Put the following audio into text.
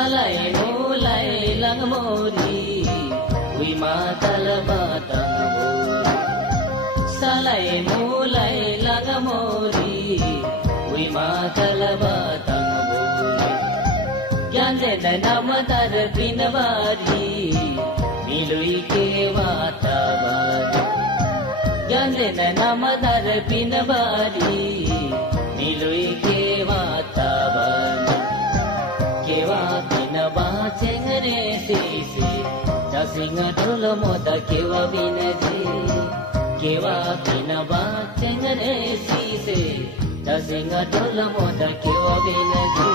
Salai mulai lang mori, wi matal batang mori. Salai mulai lang mori, wi matal batang mori. Jande na namatar pinabari, milui ke vatabari. Jande na namatar pinabari, milui ke vatabari. Kewa pinaba chengre sisi, jasinga dholo moda kewa binaji. Kewa pinaba chengre sisi, jasinga dholo moda kewa binaji.